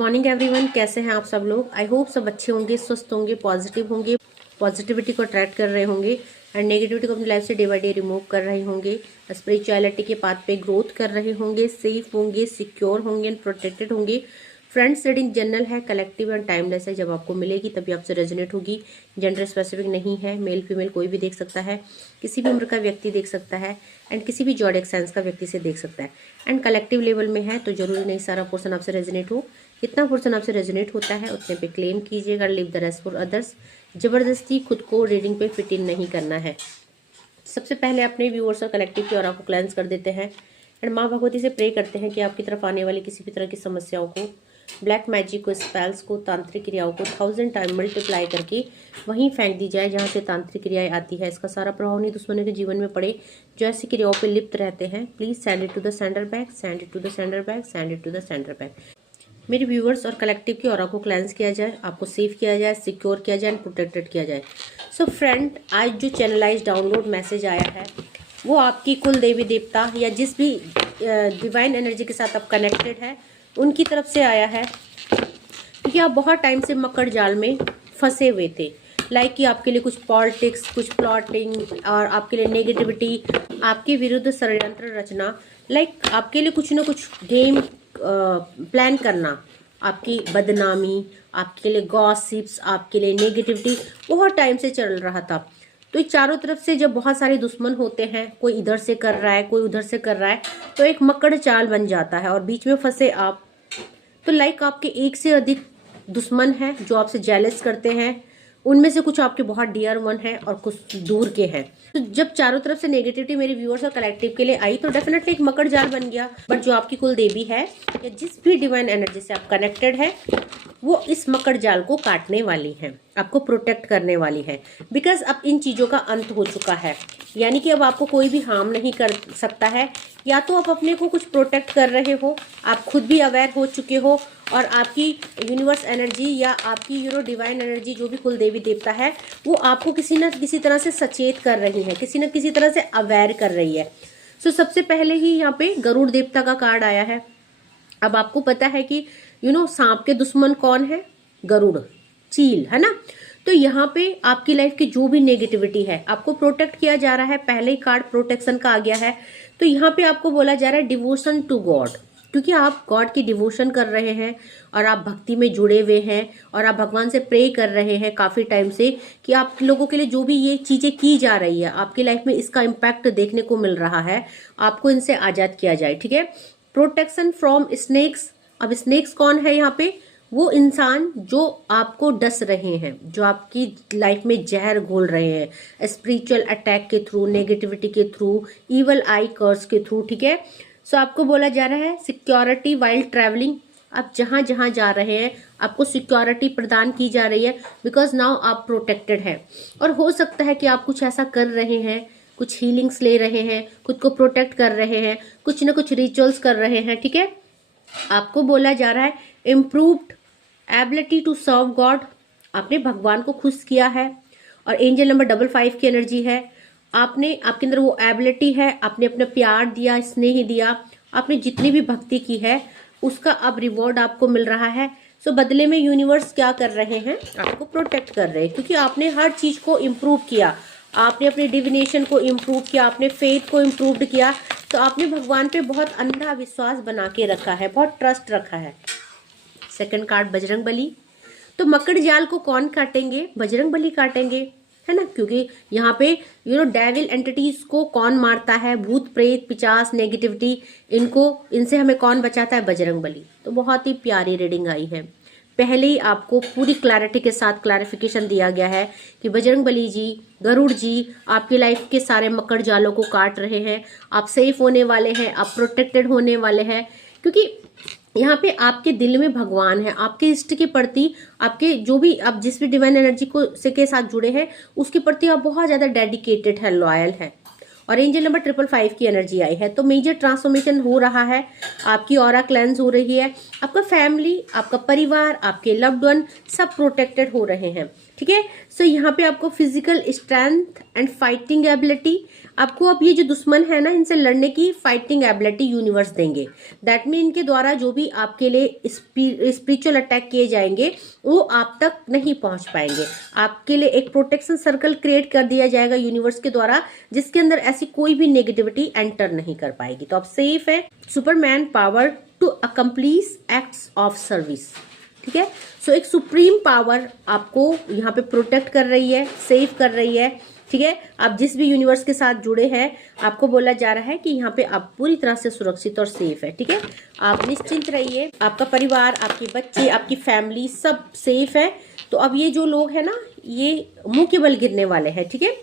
Morning everyone, कैसे हैं आप सब लोग। आई होप सब अच्छे होंगे, स्वस्थ होंगे, पॉजिटिव होंगे, पॉजिटिविटी को अट्रैक्ट कर रहे होंगे एंड नेगेटिविटी को अपनी लाइफ से डे बाय डे रिमूव कर रहे होंगे, स्पिरिचुअलिटी के पाथ पे ग्रोथ कर रहे होंगे, सेफ होंगे, सिक्योर होंगे एंड प्रोटेक्टेड होंगे। फ्रेंड्स रीडिंग जनरल है, कलेक्टिव एंड टाइमलेस है। जब आपको मिलेगी तभी आपसे रेजोनेट होगी। जेंडर स्पेसिफिक नहीं है, मेल फीमेल कोई भी देख सकता है, किसी भी उम्र का व्यक्ति देख सकता है एंड किसी भी जॉडिक साइंस का व्यक्ति से देख सकता है एंड कलेक्टिव लेवल में है, तो जरूरी नहीं सारा पोर्सन आपसे रेजोनेट हो। कितना पोर्सन आपसे रेजोनेट होता है उतने पे क्लेम कीजिएगा, live the rest for others. जबरदस्ती खुद को रीडिंग पे फिट इन नहीं करना है। सबसे पहले अपने व्यूअर्स और कलेक्टिव की ऑरा को क्लेंस कर देते हैं एंड माँ भगवती से प्रे करते हैं कि आपकी तरफ आने वाली किसी भी तरह की समस्याओं को, ब्लैक मैजिक को, स्पेल्स को, तांत्रिक क्रियाओं को 1000 टाइम मल्टीप्लाई करके वहीं फेंक दी जाए जहाँ से तांत्रिक क्रियाएं आती है। इसका सारा प्रभाव नहीं दुश्मनों के जीवन में पड़े जो ऐसी क्रियाओं पे लिप्त रहते हैं। Please send it to the sender back, send it to the sender back, send it to the sender back. मेरे व्यूअर्स और कलेक्टिव की ऑरा को क्लेंस किया जाए, आपको सेव किया जाए, सिक्योर किया जाए एंड प्रोटेक्टेड किया जाए। सो फ्रेंड, आज जो चैनलाइज डाउनलोड मैसेज आया है वो आपकी कुल देवी देवता या जिस भी डिवाइन एनर्जी के साथ आप कनेक्टेड है उनकी तरफ से आया है, क्योंकि आप बहुत टाइम से मकड़ जाल में फंसे हुए थे। लाइक कि आपके लिए कुछ पॉलिटिक्स, कुछ प्लॉटिंग और आपके लिए नेगेटिविटी, आपके विरुद्ध षड्यंत्र रचना, लाइक आपके लिए कुछ ना कुछ गेम प्लान करना, आपकी बदनामी, आपके लिए गॉसिप्स, आपके लिए नेगेटिविटी बहुत टाइम से चल रहा था। तो चारों तरफ से जब बहुत सारे दुश्मन होते हैं, कोई इधर से कर रहा है, कोई उधर से कर रहा है, तो एक मकड़ चाल बन जाता है और बीच में फंसे आप। तो लाइक आपके एक से अधिक दुश्मन हैं जो आपसे जेलस करते हैं, उनमें से कुछ आपके बहुत डियर वन हैं और कुछ दूर के हैं। तो जब चारों तरफ से नेगेटिविटी मेरे व्यूअर्स और कलेक्टिव के लिए आई तो डेफिनेटली एक मकड़ जाल बन गया। बट जो आपकी कुल देवी है या जिस भी डिवाइन एनर्जी से आप कनेक्टेड है वो इस मकड़ जाल को काटने वाली है, आपको प्रोटेक्ट करने वाली है। बिकॉज अब इन चीज़ों का अंत हो चुका है, यानी कि अब आपको कोई भी हार्म नहीं कर सकता है। या तो आप अपने को कुछ प्रोटेक्ट कर रहे हो, आप खुद भी अवेयर हो चुके हो और आपकी यूनिवर्स एनर्जी या आपकी डिवाइन एनर्जी जो भी कुल देवी देवता है वो आपको किसी न किसी तरह से सचेत कर रही है, किसी न किसी तरह से अवेयर कर रही है। सो सबसे पहले ही यहाँ पे गरुड़ देवता का कार्ड आया है। अब आपको पता है कि सांप के दुश्मन कौन है? गरुड़, चील, है ना। तो यहाँ पे आपकी लाइफ की जो भी नेगेटिविटी है आपको प्रोटेक्ट किया जा रहा है। पहले ही कार्ड प्रोटेक्शन का आ गया है। तो यहाँ पे आपको बोला जा रहा है डिवोशन टू गॉड, क्योंकि आप गॉड की डिवोशन कर रहे हैं और आप भक्ति में जुड़े हुए हैं और आप भगवान से प्रे कर रहे हैं काफी टाइम से कि आप लोगों के लिए जो भी ये चीजें की जा रही है आपकी लाइफ में इसका इम्पैक्ट देखने को मिल रहा है, आपको इनसे आजाद किया जाए। ठीक है। Protection from snakes. अब स्नेक्स कौन है यहाँ पे? वो इंसान जो आपको डस रहे हैं, जो आपकी लाइफ में जहर घोल रहे हैं, स्पिरिचुअल अटैक के थ्रू, नेगेटिविटी के थ्रू, इवल आई कर्स के थ्रू। ठीक है। सो आपको बोला जा रहा है सिक्योरिटी वाइल ट्रैवलिंग। आप जहां जहां जा रहे हैं आपको सिक्योरिटी प्रदान की जा रही है, बिकॉज नाउ आप प्रोटेक्टेड हैं। और हो सकता है कि आप कुछ ऐसा कर रहे हैं, कुछ हीलिंग्स ले रहे हैं, खुद को प्रोटेक्ट कर रहे हैं, कुछ ना कुछ रिचुअल्स कर रहे हैं। ठीक है। आपको बोला जा रहा है improved ability to serve God. आपने भगवान को खुश किया है और एंजल नंबर 55 की एनर्जी है। आपने, आपके अंदर वो एबिलिटी है, आपने अपना प्यार दिया, स्नेह दिया, आपने जितनी भी भक्ति की है उसका अब रिवॉर्ड आपको मिल रहा है। सो बदले में यूनिवर्स क्या कर रहे हैं? आपको प्रोटेक्ट कर रहे हैं, क्योंकि आपने हर चीज को इम्प्रूव किया, आपने अपने डिविनेशन को इम्प्रूव किया, आपने फेथ को इम्प्रूव किया। तो आपने भगवान पे बहुत अंधा विश्वास बना के रखा है, बहुत ट्रस्ट रखा है। Second card Bajrang Bali. तो मकड़ जाल को कौन काटेंगे? बजरंग बली काटेंगे, है ना, क्योंकि यहाँ पे डेविल एंटिटीज को कौन मारता है? भूत प्रेत पिचास नेगेटिविटी, इनसे हमें कौन बचाता है? बजरंग बली। तो बहुत ही प्यारी रीडिंग आई है। पहले ही आपको पूरी क्लैरिटी के साथ क्लैरिफिकेशन दिया गया है कि बजरंग बली जी, गरुड़ जी आपकी लाइफ के सारे मकड़ जालों को काट रहे हैं। आप सेफ होने वाले हैं, आप प्रोटेक्टेड होने वाले हैं, क्योंकि यहाँ पे आपके दिल में भगवान है, आपके इष्ट के प्रति, आपके जो भी आप जिस भी डिवाइन एनर्जी को से के साथ जुड़े हैं उसके प्रति आप बहुत ज्यादा डेडिकेटेड है, लॉयल है। और एंजल नंबर 555 की एनर्जी आई है। तो मेजर ट्रांसफॉर्मेशन हो रहा है, आपकी ऑरा क्लेंस हो रही है, आपका फैमिली, आपका परिवार, आपके लव्ड वन सब प्रोटेक्टेड हो रहे हैं। ठीक है। सो यहाँ पे आपको physical strength and fighting ability, आपको अब ये जो दुश्मन है ना, इनसे लड़ने की फाइटिंग एबिलिटी यूनिवर्स देंगे। दैट मीन इनके द्वारा जो भी आपके लिए स्पिरिचुअल अटैक किए जाएंगे वो आप तक नहीं पहुंच पाएंगे। आपके लिए एक प्रोटेक्शन सर्कल क्रिएट कर दिया जाएगा यूनिवर्स के द्वारा, जिसके अंदर ऐसी कोई भी नेगेटिविटी एंटर नहीं कर पाएगी। तो आप सेफ है। Superman power to accomplish acts of service, ठीक है। सो एक सुप्रीम पावर आपको यहाँ पे प्रोटेक्ट कर रही है, सेव कर रही है, ठीक है। आप जिस भी यूनिवर्स के साथ जुड़े हैं, आपको बोला जा रहा है कि यहाँ पे आप पूरी तरह से सुरक्षित और सेफ है, ठीक है। आप निश्चिंत रहिए, आपका परिवार, आपके बच्चे, आपकी फैमिली सब सेफ है। तो अब ये जो लोग हैं ना, ये मुंह के बल गिरने वाले हैं, ठीक है।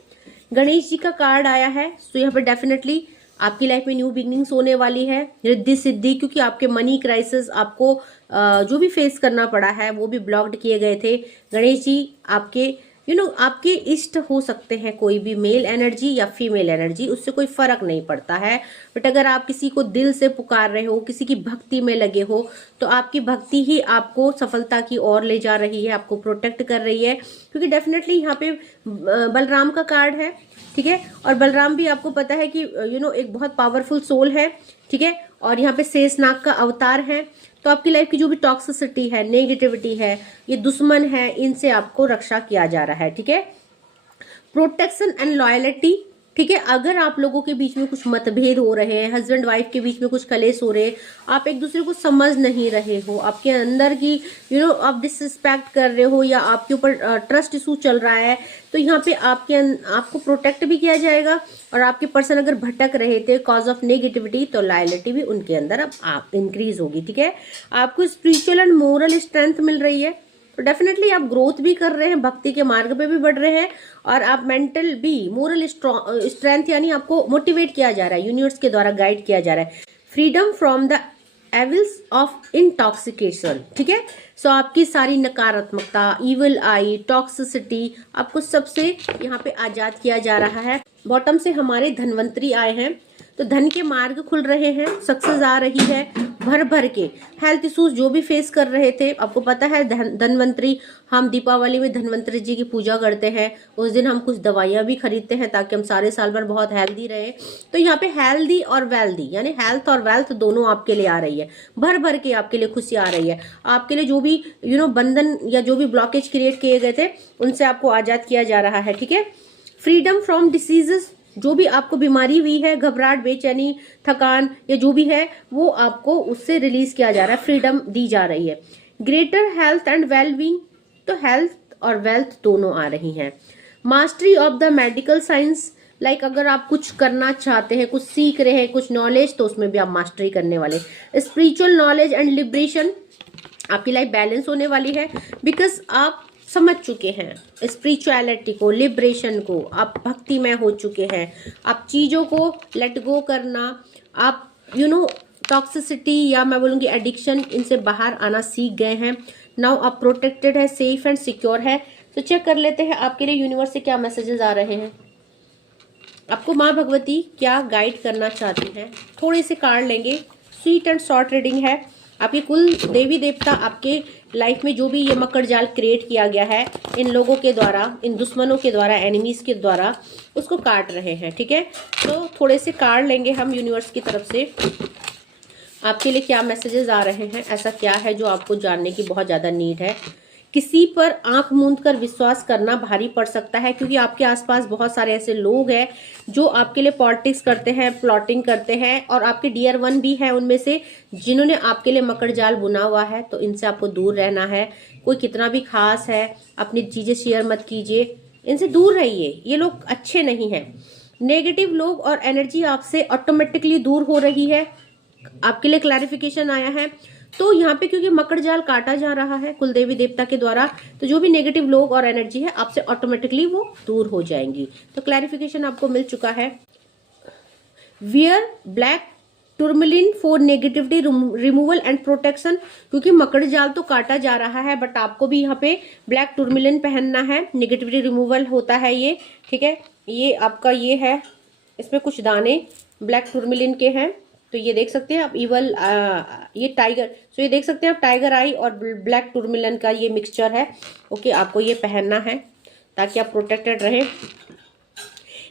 गणेश जी का कार्ड आया है, तो यहाँ पे डेफिनेटली आपकी लाइफ में न्यू बिगनिंग्स होने वाली है, रिद्धि सिद्धि, क्योंकि आपके मनी क्राइसिस, आपको जो भी फेस करना पड़ा है वो भी ब्लॉक्ड किए गए थे। गणेश जी आपके आपके इष्ट हो सकते हैं, कोई भी मेल एनर्जी या फीमेल एनर्जी, उससे कोई फर्क नहीं पड़ता है। बट अगर आप किसी को दिल से पुकार रहे हो, किसी की भक्ति में लगे हो, तो आपकी भक्ति ही आपको सफलता की ओर ले जा रही है, आपको प्रोटेक्ट कर रही है। क्योंकि डेफिनेटली यहाँ पे बलराम का कार्ड है, ठीक है। और बलराम भी आपको पता है कि एक बहुत पावरफुल सोल है, ठीक है। और यहाँ पे शेषनाग का अवतार है। तो आपकी लाइफ की जो भी टॉक्सिसिटी है, नेगेटिविटी है, ये दुश्मन है, इनसे आपको रक्षा किया जा रहा है, ठीक है। प्रोटेक्शन एंड लॉयलिटी, ठीक है। अगर आप लोगों के बीच में कुछ मतभेद हो रहे हैं, हस्बैंड वाइफ के बीच में कुछ कलेश हो रहे, आप एक दूसरे को समझ नहीं रहे हो, आपके अंदर की आप डिसरिस्पेक्ट कर रहे हो, या आपके ऊपर ट्रस्ट इशू चल रहा है, तो यहाँ पे आपको प्रोटेक्ट भी किया जाएगा। और आपके पर्सन अगर भटक रहे थे कॉज ऑफ नेगेटिविटी, तो लॉयलिटी भी उनके अंदर अब आप इंक्रीज होगी, ठीक है। आपको स्पिरिचुअल एंड मोरल स्ट्रेंथ मिल रही है, तो डेफिनेटली आप ग्रोथ भी कर रहे हैं, भक्ति के मार्ग पे भी बढ़ रहे हैं, और आप मेंटल भी मोरल स्ट्रेंथ, यानी आपको मोटिवेट किया जा रहा है, यूनिवर्स के द्वारा गाइड किया जा रहा है। Freedom from the evils of intoxication, ठीक है। सो आपकी सारी नकारात्मकता, इविल आई, टॉक्सिसिटी, आपको सबसे यहाँ पे आजाद किया जा रहा है। बॉटम से हमारे धनवंतरी आए हैं, तो धन के मार्ग खुल रहे हैं, सक्सेस आ रही है भर भर के। हेल्थ इश्यूज जो भी फेस कर रहे थे, आपको पता है धनवंतरी, हम दीपावली में धनवंतरी जी की पूजा करते हैं, उस दिन हम कुछ दवाइयां भी खरीदते हैं ताकि हम सारे साल भर बहुत हेल्दी रहे। तो यहाँ पे हेल्दी और वेल्दी, यानी हेल्थ और वेल्थ दोनों आपके लिए आ रही है, भर भर के आपके लिए खुशी आ रही है। आपके लिए जो भी बंधन या जो भी ब्लॉकेज क्रिएट किए गए थे, उनसे आपको आजाद किया जा रहा है, ठीक है। फ्रीडम फ्रॉम डिसीजेस, जो भी आपको बीमारी हुई है, घबराहट, बेचैनी, थकान या जो भी है, वो आपको उससे रिलीज किया जा रहा है, फ्रीडम दी जा रही है। ग्रेटर हेल्थ एंड वेलबींग, तो हेल्थ और वेल्थ दोनों आ रही हैं। Mastery of the medical science, like अगर आप कुछ करना चाहते हैं, कुछ सीख रहे हैं, कुछ नॉलेज, तो उसमें भी आप मास्टरी करने वाले। स्पिरिचुअल नॉलेज एंड लिबरेशन, आपकी लाइफ बैलेंस होने वाली है, बिकॉज आप समझ चुके हैं स्पिरिचुअलिटी को, लिबरेशन को, आप भक्ति में हो चुके हैं, आप चीजों को लेट गो करना, आप टॉक्सिसिटी या मैं बोलूंगी एडिक्शन, इनसे बाहर आना सीख गए हैं। नाउ आप प्रोटेक्टेड है, सेफ एंड सिक्योर है। तो चेक कर लेते हैं आपके लिए यूनिवर्स से क्या मैसेजेस आ रहे हैं, आपको माँ भगवती क्या गाइड करना चाहती हैं। थोड़े से कार्ड लेंगे, स्वीट एंड शॉर्ट रीडिंग है। आपके कुल देवी देवता आपके लाइफ में जो भी ये मकर जाल क्रिएट किया गया है इन लोगों के द्वारा, इन दुश्मनों के द्वारा, एनिमीज के द्वारा, उसको काट रहे हैं, ठीक है। तो थोड़े से कार्ड लेंगे हम यूनिवर्स की तरफ से, आपके लिए क्या मैसेजेस आ रहे हैं, ऐसा क्या है जो आपको जानने की बहुत ज्यादा नीड है। किसी पर आंख मूंद कर विश्वास करना भारी पड़ सकता है, क्योंकि आपके आसपास बहुत सारे ऐसे लोग हैं जो आपके लिए पॉलिटिक्स करते हैं, प्लॉटिंग करते हैं, और आपके डियर वन भी है उनमें से जिन्होंने आपके लिए मकर जाल बुना हुआ है। तो इनसे आपको दूर रहना है। कोई कितना भी खास है, अपनी चीजें शेयर मत कीजिए, इनसे दूर रहिए, ये लोग अच्छे नहीं है। नेगेटिव लोग और एनर्जी आपसे ऑटोमेटिकली दूर हो रही है, आपके लिए क्लैरिफिकेशन आया है। तो यहाँ पे क्योंकि मकर जाल काटा जा रहा है कुलदेवी देवता के द्वारा, तो जो भी नेगेटिव लोग और एनर्जी है आपसे ऑटोमेटिकली वो दूर हो जाएंगी। तो क्लैरिफिकेशन आपको मिल चुका है। Wear black tourmaline for negativity removal and protection, क्योंकि मकर जाल तो काटा जा रहा है, बट आपको भी यहाँ पे ब्लैक टूरमिलिन पहनना है, नेगेटिविटी रिमूवल होता है ये, ठीक है। ये आपका ये है, इसमें कुछ दाने ब्लैक टूरमिलिन के हैं, तो ये देख सकते हैं आप इवल, ये टाइगर, सो ये देख सकते हैं आप टाइगर आई और ब्लैक टूरमिलन का ये मिक्सचर है। ओके, आपको ये पहनना है ताकि आप प्रोटेक्टेड रहे।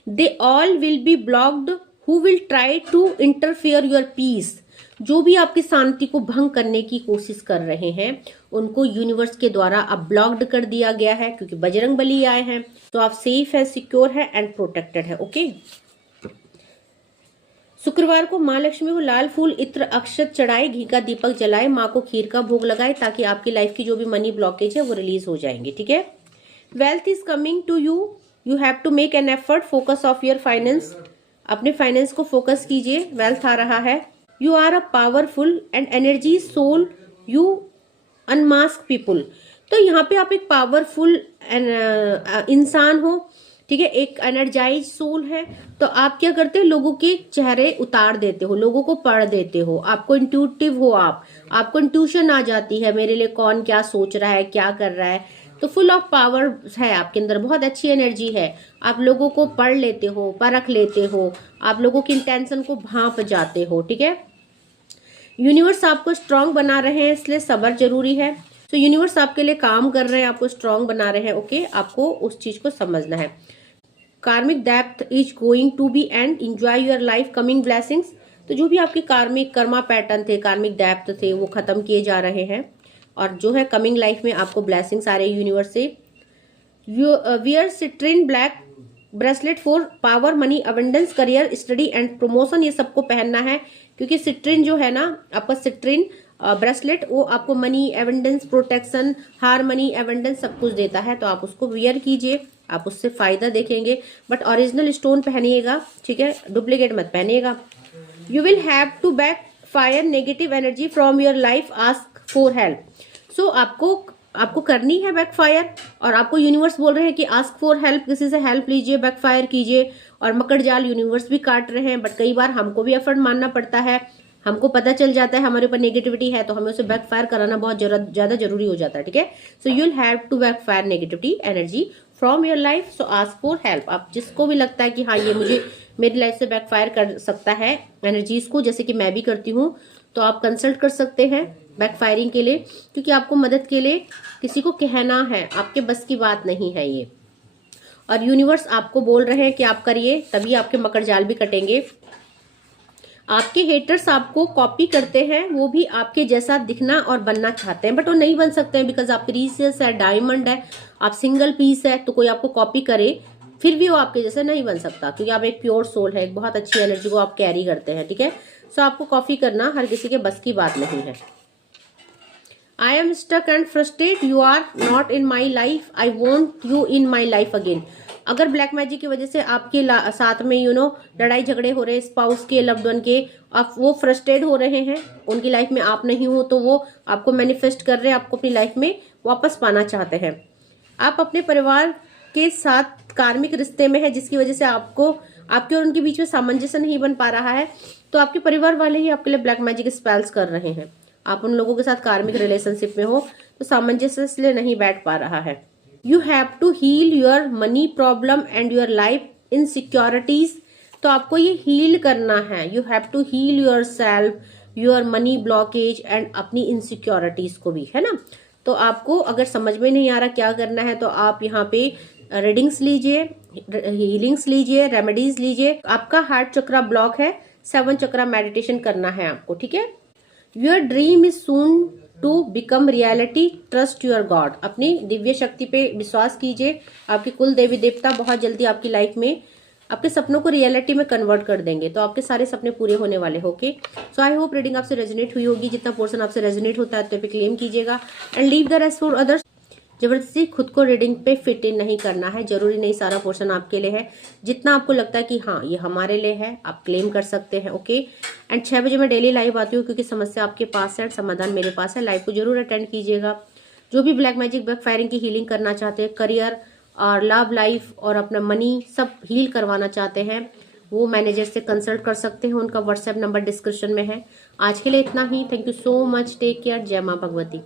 They all will be blocked who will try to interfere your peace. जो भी आपकी शांति को भंग करने की कोशिश कर रहे हैं उनको यूनिवर्स के द्वारा अब ब्लॉक्ड कर दिया गया है, क्योंकि बजरंग बली आए हैं। तो आप सेफ है, सिक्योर है एंड प्रोटेक्टेड है। ओके, शुक्रवार को माँ लक्ष्मी को लाल फूल, इत्र, अक्षत चढ़ाए, घी का दीपक जलाए, माँ को खीर का भोग लगाए, ताकि आपकी लाइफ की जो भी मनी ब्लॉकेज है वो रिलीज हो जाएंगे। ठीक है, wealth is coming to you, you have to make an effort, focus of your finance. अपने फाइनेंस को फोकस कीजिए, वेल्थ आ रहा है। You are a powerful and energy soul, you unmask people. तो यहाँ पे आप एक पावरफुल इंसान हो, ठीक है, एक एनर्जाइज सोल है। तो आप क्या करते हैं, लोगों के चेहरे उतार देते हो, लोगों को पढ़ देते हो, आपको इंट्यूटिव हो, आपको इंट्यूशन आ जाती है मेरे लिए कौन क्या सोच रहा है, क्या कर रहा है। तो फुल ऑफ पावर है आपके अंदर, बहुत अच्छी एनर्जी है। आप लोगों को पढ़ लेते हो, परख लेते हो, आप लोगों की इंटेंशन को भांप जाते हो। ठीक है, यूनिवर्स आपको स्ट्रांग बना रहे हैं, इसलिए सब्र जरूरी है। तो यूनिवर्स आपके लिए काम कर रहे हैं, आपको स्ट्रांग बना रहे हैं। ओके, आपको उस चीज को समझना है। Karmic depth is going to be and enjoy your life coming blessings. तो जो भी आपके कार्मिक कर्मा पैटर्न थे, कार्मिक डेप्थ थे, वो खत्म किए जा रहे हैं और जो है कमिंग लाइफ में आपको ब्लेसिंग्स आ रहे हैं यूनिवर्स से। Wear citrine black bracelet for power, money, abundance, career, study and promotion. ये सबको पहनना है, क्योंकि सिट्रिन जो है ना आपका सिट्रिन ब्रेसलेट, वो आपको मनी, एवेंडेंस, प्रोटेक्शन, हारमनी, एवेंडेंस सब कुछ देता है। तो आप उसको वियर कीजिए, आप उससे फायदा देखेंगे। बट ओरिजिनल स्टोन पहनिएगा, ठीक है, डुप्लीकेट मत पहनिएगा। You will have to back fire negative energy from your life, ask for help. So आपको करनी है बैक फायर, और आपको यूनिवर्स बोल रहे हैं कि आस्क फॉर हेल्प, किसी से हेल्प लीजिए, बैक फायर कीजिए। और मकड़ जाल यूनिवर्स भी काट रहे हैं, बट कई बार हमको भी एफर्ट मानना पड़ता है। हमको पता चल जाता है हमारे ऊपर नेगेटिविटी है, तो हमें उसे बैक फायर कराना बहुत ज्यादा जरूरी हो जाता है। ठीक है, so you will have to back fire negativity energy from your life, so ask for help. आप जिसको भी लगता है कि हाँ ये मुझे मेरी लाइफ से बैक फायर कर सकता है एनर्जीज को, जैसे कि मैं भी करती हूँ, तो आप कंसल्ट कर सकते हैं बैक फायरिंग के लिए, क्योंकि आपको मदद के लिए किसी को कहना है, आपके बस की बात नहीं है ये। और यूनिवर्स आपको बोल रहे हैं कि आप करिए, तभी आपके मकड़ जाल भी कटेंगे। आपके हेटर्स आपको कॉपी करते हैं, वो भी आपके जैसा दिखना और बनना चाहते हैं, बट वो नहीं बन सकते हैं, बिकॉज आप प्रीशियस है, डायमंड है, आप सिंगल पीस है। तो कोई आपको कॉपी करे फिर भी वो आपके जैसे नहीं बन सकता, क्योंकि आप एक प्योर सोल है, एक बहुत अच्छी एनर्जी को आप कैरी करते हैं। ठीक है, सो आपको कॉपी करना हर किसी के बस की बात नहीं है। I am stuck and frustrate, you are not in my life, I want you in my life again. अगर ब्लैक मैजिक की वजह से आपके साथ में लड़ाई झगड़े हो रहे हैं, स्पाउस के, लव्ड वन के, आप वो फ्रस्ट्रेट हो रहे हैं, उनकी लाइफ में आप नहीं हो, तो वो आपको मैनिफेस्ट कर रहे हैं, आपको अपनी लाइफ में वापस पाना चाहते हैं। आप अपने परिवार के साथ कार्मिक रिश्ते में है, जिसकी वजह से आपके और उनके बीच में सामंजस्य नहीं बन पा रहा है। तो आपके परिवार वाले ही आपके लिए ब्लैक मैजिक स्पेल्स कर रहे हैं। आप उन लोगों के साथ कार्मिक रिलेशनशिप में हो, तो सामंजस्य इसलिए नहीं बैठ पा रहा है। You have to heal your money problem and your life insecurities. तो आपको ये हील करना है, you have to heal yourself, your money blockage and अपनी इनसिक्योरिटीज को भी, है ना। तो आपको अगर समझ में नहीं आ रहा क्या करना है, तो आप यहाँ पे रीडिंग्स लीजिए, हीलिंग्स लीजिए, रेमेडीज लीजिए। आपका हार्ट चक्रा ब्लॉक है, 7 चक्रा मेडिटेशन करना है आपको। ठीक है, your dream is soon to become reality, trust your God. अपनी दिव्य शक्ति पे विश्वास कीजिए, आपके कुल देवी देवता बहुत जल्दी आपकी लाइफ में आपके सपनों को रियलिटी में कन्वर्ट कर देंगे, तो आपके सारे सपने पूरे होने वाले। Okay, so I hope reading आपसे रेजोनेट हुई होगी। जितना पोर्शन आपसे रेजोनेट होता है तो पे क्लेम कीजिएगा and leave the rest for others. जबरदस्ती खुद को रीडिंग पे फिट इन नहीं करना है, जरूरी नहीं सारा पोर्शन आपके लिए है। जितना आपको लगता है कि हाँ ये हमारे लिए है, आप क्लेम कर सकते हैं। ओके, एंड 6 बजे मैं डेली लाइव आती हूँ, क्योंकि समस्या आपके पास है, समाधान मेरे पास है। लाइव को जरूर अटेंड कीजिएगा। जो भी ब्लैक मैजिक बैक फायरिंग की हीलिंग करना चाहते हैं, करियर और लव लाइफ और अपना मनी सब हील करवाना चाहते हैं, वो मैनेजर से कंसल्ट कर सकते हैं। उनका व्हाट्सएप नंबर डिस्क्रिप्शन में है। आज के लिए इतना ही। Thank you so much, take care, जय माँ भगवती।